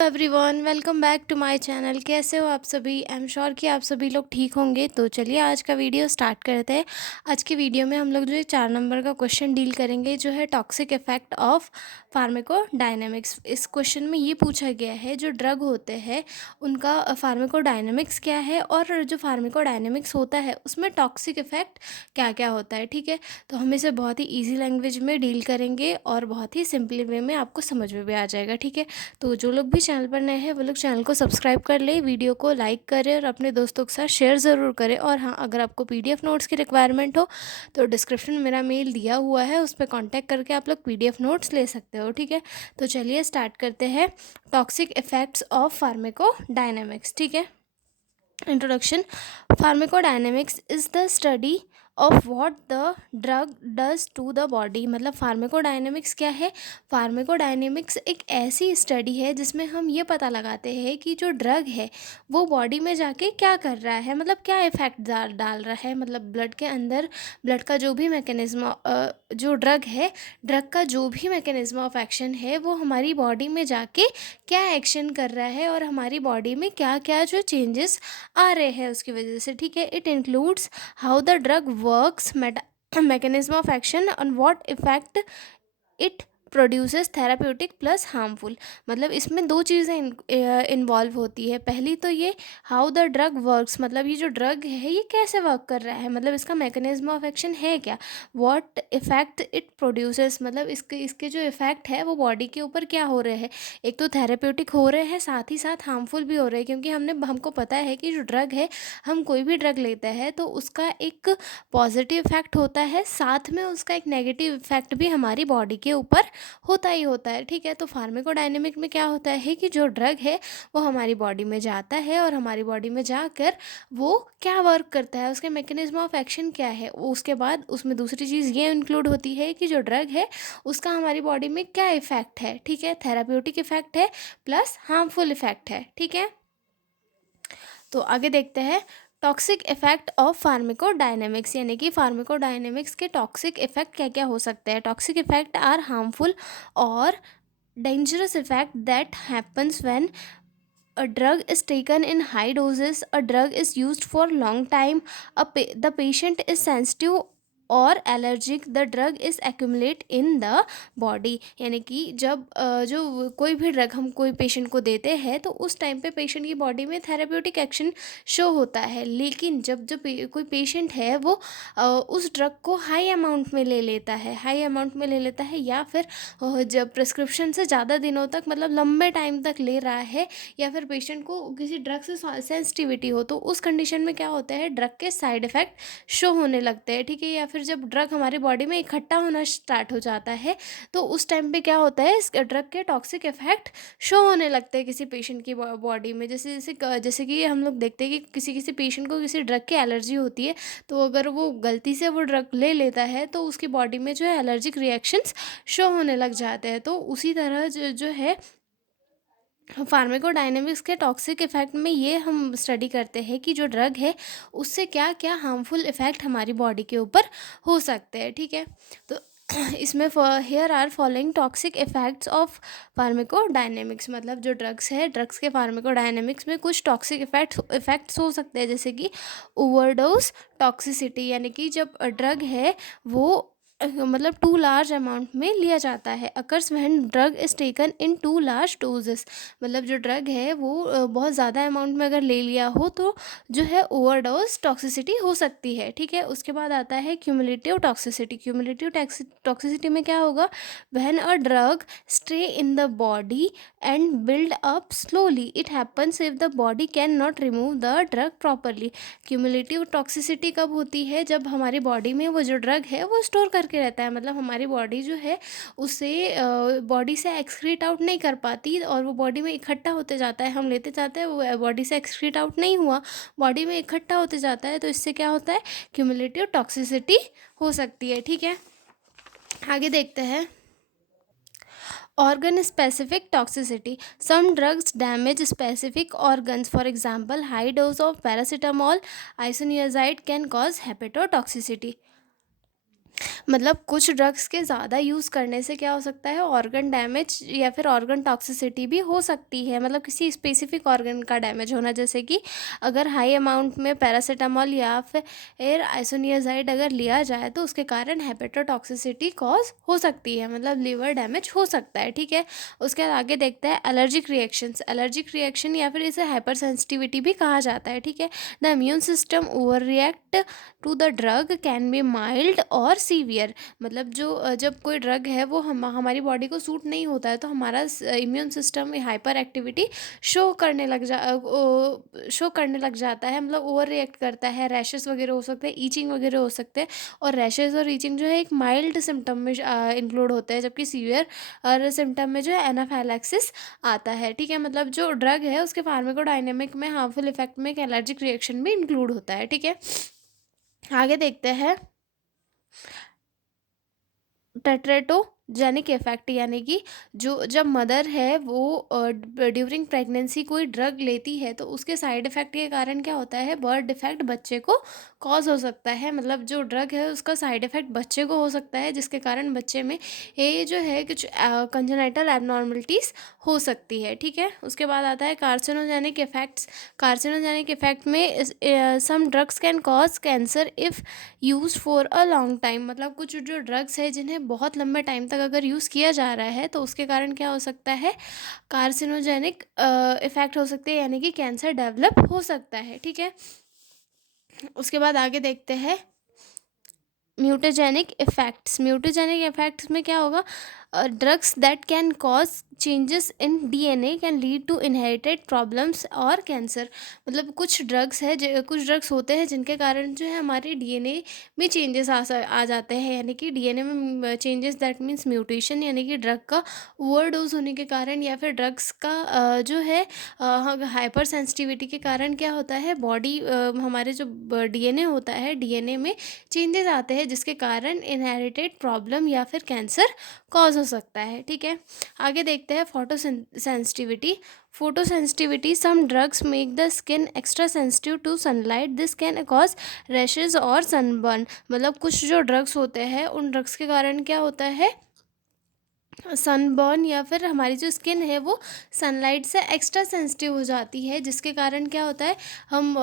Everyone, welcome back to my channel. कैसे हो आप सभी? आई एम श्योर कि आप सभी लोग ठीक होंगे। तो चलिए आज का वीडियो स्टार्ट करते हैं। आज की वीडियो में हम लोग जो है 4 नंबर का क्वेश्चन डील करेंगे, जो है टॉक्सिक इफेक्ट ऑफ फार्माकोडायनेमिक्स। इस क्वेश्चन में ये पूछा गया है जो ड्रग होते हैं उनका फार्माकोडायनेमिक्स क्या है, और जो फार्माकोडायनेमिक्स होता है उसमें टॉक्सिक इफेक्ट क्या क्या होता है। ठीक है, तो हम इसे बहुत ही ईजी लैंग्वेज में डील करेंगे और बहुत ही सिंपल वे में आपको समझ में भी आ जाएगा। ठीक है, तो जो लोग भी चैनल पर नए हैं वो लोग चैनल को सब्सक्राइब कर ले, वीडियो को लाइक करें और अपने दोस्तों के साथ शेयर ज़रूर करें। और हाँ, अगर आपको पीडीएफ नोट्स की रिक्वायरमेंट हो तो डिस्क्रिप्शन में मेरा मेल दिया हुआ है, उस पर कॉन्टैक्ट करके आप लोग पीडीएफ नोट्स ले सकते हो। ठीक है, तो चलिए स्टार्ट करते हैं। Toxic effects of pharmacodynamics. ठीक है, introduction. Pharmacodynamics is the study of what the drug does to the body. मतलब फार्माकोडायनेमिक्स क्या है? फार्माकोडायनेमिक्स एक ऐसी स्टडी है जिसमें हम ये पता लगाते हैं कि जो ड्रग है वो बॉडी में जाके क्या कर रहा है, मतलब क्या इफ़ेक्ट डाल रहा है। मतलब ब्लड के अंदर ब्लड का जो भी मैकेनिज्म, जो ड्रग है, ड्रग का जो भी मैकेनिज्म ऑफ एक्शन है वो हमारी बॉडी में जाके क्या एक्शन कर रहा है और हमारी बॉडी में क्या क्या जो चेंजेस आ रहे हैं उसकी वजह से। ठीक है, it includes how the drug works, mechanism of action, on what effect it produces therapeutic plus harmful. मतलब इसमें दो चीज़ें इन्वॉल्व होती है। पहली तो ये हाउ द ड्रग वर्क्स, मतलब ये जो ड्रग है ये कैसे वर्क कर रहा है, मतलब इसका मैकेनिज्म ऑफ एक्शन है क्या। व्हाट इफेक्ट इट प्रोड्यूसेस, मतलब इसके इसके जो इफ़ेक्ट है वो बॉडी के ऊपर क्या हो रहे हैं। एक तो थेराप्यूटिक हो रहे हैं, साथ ही साथ हार्मफुल भी हो रहे हैं, क्योंकि हमको पता है कि जो ड्रग है, हम कोई भी ड्रग लेते हैं तो उसका एक पॉजिटिव इफेक्ट होता है, साथ में उसका एक नेगेटिव इफेक्ट भी हमारी बॉडी के ऊपर होता ही होता है। ठीक है, तो फार्माकोडायनेमिक में क्या होता है कि जो ड्रग है वो हमारी बॉडी में जाता है और हमारी बॉडी में जाकर वो क्या वर्क करता है, उसके मैकेनिज्म ऑफ एक्शन क्या है। उसके बाद उसमें दूसरी चीज़ ये इंक्लूड होती है कि जो ड्रग है उसका हमारी बॉडी में क्या इफेक्ट है। ठीक है, थेराप्यूटिक इफेक्ट है प्लस हार्मफुल इफेक्ट है। ठीक है, तो आगे देखते हैं टॉक्सिक इफेक्ट ऑफ फार्माकोडायनेमिक्स, यानी कि फार्माकोडायनेमिक्स के टॉक्सिक इफेक्ट क्या क्या हो सकते हैं। टॉक्सिक इफेक्ट आर हार्मफुल और dangerous effect that happens when a drug is taken in high doses, a drug is used for long time, the patient is sensitive और allergic, the drug is accumulate in the body. यानी कि जब जो कोई भी drug हम कोई patient को देते हैं तो उस टाइम पे पेशेंट की बॉडी में थेराप्यूटिक एक्शन शो होता है, लेकिन जब जब कोई पेशेंट है वो उस ड्रग को हाई अमाउंट में ले लेता है, या फिर जब प्रिस्क्रिप्शन से ज़्यादा दिनों तक, मतलब लंबे टाइम तक ले रहा है, या फिर पेशेंट को किसी ड्रग से सेंसिटिविटी हो, तो उस कंडीशन में क्या होता है, ड्रग के साइड इफ़ेक्ट शो होने लगते हैं। ठीक है, या फिर जब ड्रग हमारी बॉडी में इकट्ठा होना स्टार्ट हो जाता है तो उस टाइम पे क्या होता है, इस ड्रग के टॉक्सिक इफेक्ट शो होने लगते हैं किसी पेशेंट की बॉडी में। जैसे कि हम लोग देखते हैं कि किसी किसी पेशेंट को किसी ड्रग की एलर्जी होती है, तो अगर वो गलती से वो ड्रग ले लेता है तो उसकी बॉडी में जो है एलर्जिक रिएक्शंस शो होने लग जाते हैं। तो उसी तरह जो है फार्माकोडायनेमिक्स के टॉक्सिक इफेक्ट में ये हम स्टडी करते हैं कि जो ड्रग है उससे क्या क्या हार्मफुल इफेक्ट हमारी बॉडी के ऊपर हो सकते हैं। ठीक है, तो इसमें here are following toxic effects of pharmacodynamics. मतलब जो ड्रग्स है, ड्रग्स के फार्माकोडायनेमिक्स में कुछ टॉक्सिक इफेक्ट्स हो सकते हैं, जैसे कि ओवरडोज टॉक्सिसिटी, यानी कि जब ड्रग है वो मतलब टू लार्ज अमाउंट में लिया जाता है। Occurs when drug is taken in too large doses, मतलब जो ड्रग है वो बहुत ज़्यादा अमाउंट में अगर ले लिया हो तो जो है ओवरडोज टॉक्सिसिटी हो सकती है। ठीक है, उसके बाद आता है क्यूमुलेटिव टॉक्सिसिटी। टॉक्सिसिटी में क्या होगा, when a drug stay in the body and build up slowly, it happens if the body can not remove the drug properly. Cumulative toxicity कब होती है, जब हमारी बॉडी में वो जो ड्रग है वो स्टोर करके रहता है, मतलब हमारी बॉडी जो है उसे बॉडी से एक्सक्रीट आउट नहीं कर पाती और वो बॉडी में इकट्ठा होते जाता है। हम लेते जाते हैं, वो बॉडी से एक्सक्रीट आउट नहीं हुआ, बॉडी में इकट्ठा होते जाता है, तो इससे क्या होता है, क्यूमुलेटिव टॉक्सिसिटी हो सकती है। ठीक है, आगे देखते हैं organ specific toxicity. Some drugs damage specific organs. For example, high dose of paracetamol isoniazid can cause hepatotoxicity. मतलब कुछ ड्रग्स के ज़्यादा यूज़ करने से क्या हो सकता है, ऑर्गन डैमेज या फिर ऑर्गन टॉक्सिसिटी भी हो सकती है, मतलब किसी स्पेसिफिक ऑर्गन का डैमेज होना। जैसे कि अगर हाई अमाउंट में पैरासीटामोल या फिर आइसोनियाजाइड अगर लिया जाए तो उसके कारण हेपेटोटॉक्सिसिटी कॉज हो सकती है, मतलब लिवर डैमेज हो सकता है। ठीक है, उसके बाद आगे देखते हैं एलर्जिक रिएक्शंस। एलर्जिक रिएक्शन या फिर इसे हाइपर सेंसिटिविटी भी कहा जाता है। ठीक है, the immune system over react to the drug can be mild और सीवियर। मतलब जब कोई ड्रग है वो हमारी बॉडी को सूट नहीं होता है तो हमारा immune system hyper activity show करने लग जाता है, मतलब ओवर रिएक्ट करता है। रैशेस वगैरह हो सकते हैं, ईचिंग वगैरह हो सकते हैं, और रैशेस और ईचिंग जो है एक माइल्ड सिम्टम में इंक्लूड होते हैं, जबकि सीवियर सिम्टम में जो है एनाफाइलैक्सिस आता है। ठीक है, मतलब जो ड्रग है उसके फार्माकोडायनेमिक में हार्मफुल इफेक्ट में एक एलर्जिक रिएक्शन भी इंक्लूड होता है। ठीक है, आगे देखते हैं टेट्रेटोजेनिक इफेक्ट, यानी कि जो जब मदर है वो ड्यूरिंग प्रेगनेंसी कोई ड्रग लेती है तो उसके साइड इफेक्ट के कारण क्या होता है, बर्थ डिफेक्ट बच्चे को कॉज हो सकता है। मतलब जो ड्रग है उसका साइड इफेक्ट बच्चे को हो सकता है, जिसके कारण बच्चे में ये जो है कुछ कंजेनाइटल एबनॉर्मलिटीज़ हो सकती है। ठीक है, उसके बाद आता है कार्सिनोजेनिक इफेक्ट्स। कार्सिनोजेनिक इफेक्ट में some drugs can cause cancer if use for a long time. मतलब कुछ जो ड्रग्स है जिन्हें बहुत लंबे टाइम तक अगर यूज़ किया जा रहा है तो उसके कारण क्या हो सकता है, कार्सिनोजेनिक इफेक्ट हो सकते हैं, यानी कि कैंसर डेवलप हो सकता है। ठीक है, उसके बाद आगे देखते हैं म्यूटाजेनिक इफेक्ट्स। म्यूटाजेनिक इफेक्ट्स में क्या होगा, drugs that can cause changes in DNA can lead to inherited problems और कैंसर। मतलब कुछ ड्रग्स होते हैं जिनके कारण जो है हमारे डीएनए में चेंजेस आ जाते हैं, यानी कि डीएनए में चेंजेस, दैट मीन्स म्यूटेशन, यानी कि ड्रग का ओवरडोज होने के कारण या फिर ड्रग्स का जो है हाइपर सेंसिटिविटी के कारण क्या होता है, बॉडी हमारे जो डीएनए होता है, डीएनए में चेंजेस आते हैं जिसके कारण इनहेरिटेड प्रॉब्लम या फिर कैंसर कॉज हो सकता है। ठीक है, आगे देखते हैं photosensitivity. Photosensitivity, some drugs make the skin extra sensitive to sunlight, this can cause rashes और सनबर्न। मतलब कुछ जो ड्रग्स होते हैं उन ड्रग्स के कारण क्या होता है, सनबर्न, या फिर हमारी जो स्किन है वो सनलाइट से एक्स्ट्रा सेंसिटिव हो जाती है, जिसके कारण क्या होता है, हम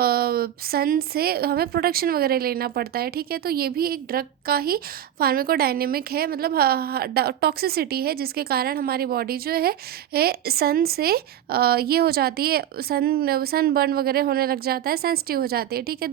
सन से हमें प्रोटेक्शन वगैरह लेना पड़ता है। ठीक है, तो ये भी एक ड्रग का ही फार्माकोडायनेमिक है, मतलब टॉक्सिसिटी है, जिसके कारण हमारी बॉडी जो है सन से ये हो जाती है, सनबर्न वगैरह होने लग जाता है, सेंसिटिव हो जाती है। ठीक है,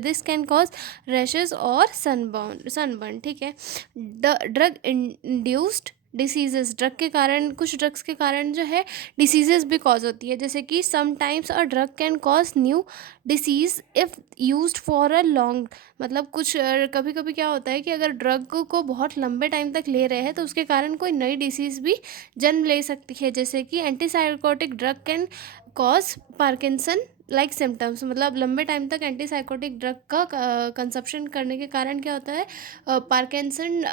दिस कैन कॉज रैशेज और सनबर्न। ठीक है, ड्रग इंड्यूस्ड डिसीजेस, ड्रग के कारण, कुछ ड्रग्स के कारण जो है डिसीजेस भी कॉज होती है, जैसे कि sometimes a drug can cause new disease if used for a long. मतलब कुछ कभी कभी क्या होता है कि अगर ड्रग को बहुत लंबे टाइम तक ले रहे हैं तो उसके कारण कोई नई डिसीज़ भी जन्म ले सकती है, जैसे कि antipsychotic drug can cause Parkinson like symptoms. मतलब लंबे टाइम तक एंटीसाइकोटिक ड्रग का कंजप्शन करने के कारण क्या होता है, पार्किंसन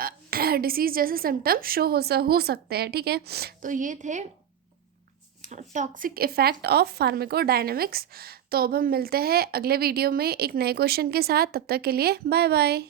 डिसीज़ जैसे सिम्टम हो सकते हैं। ठीक है, तो ये थे टॉक्सिक इफेक्ट ऑफ फार्माकोडायनेमिक्स। तो अब हम मिलते हैं अगले वीडियो में एक नए क्वेश्चन के साथ, तब तक के लिए बाय बाय।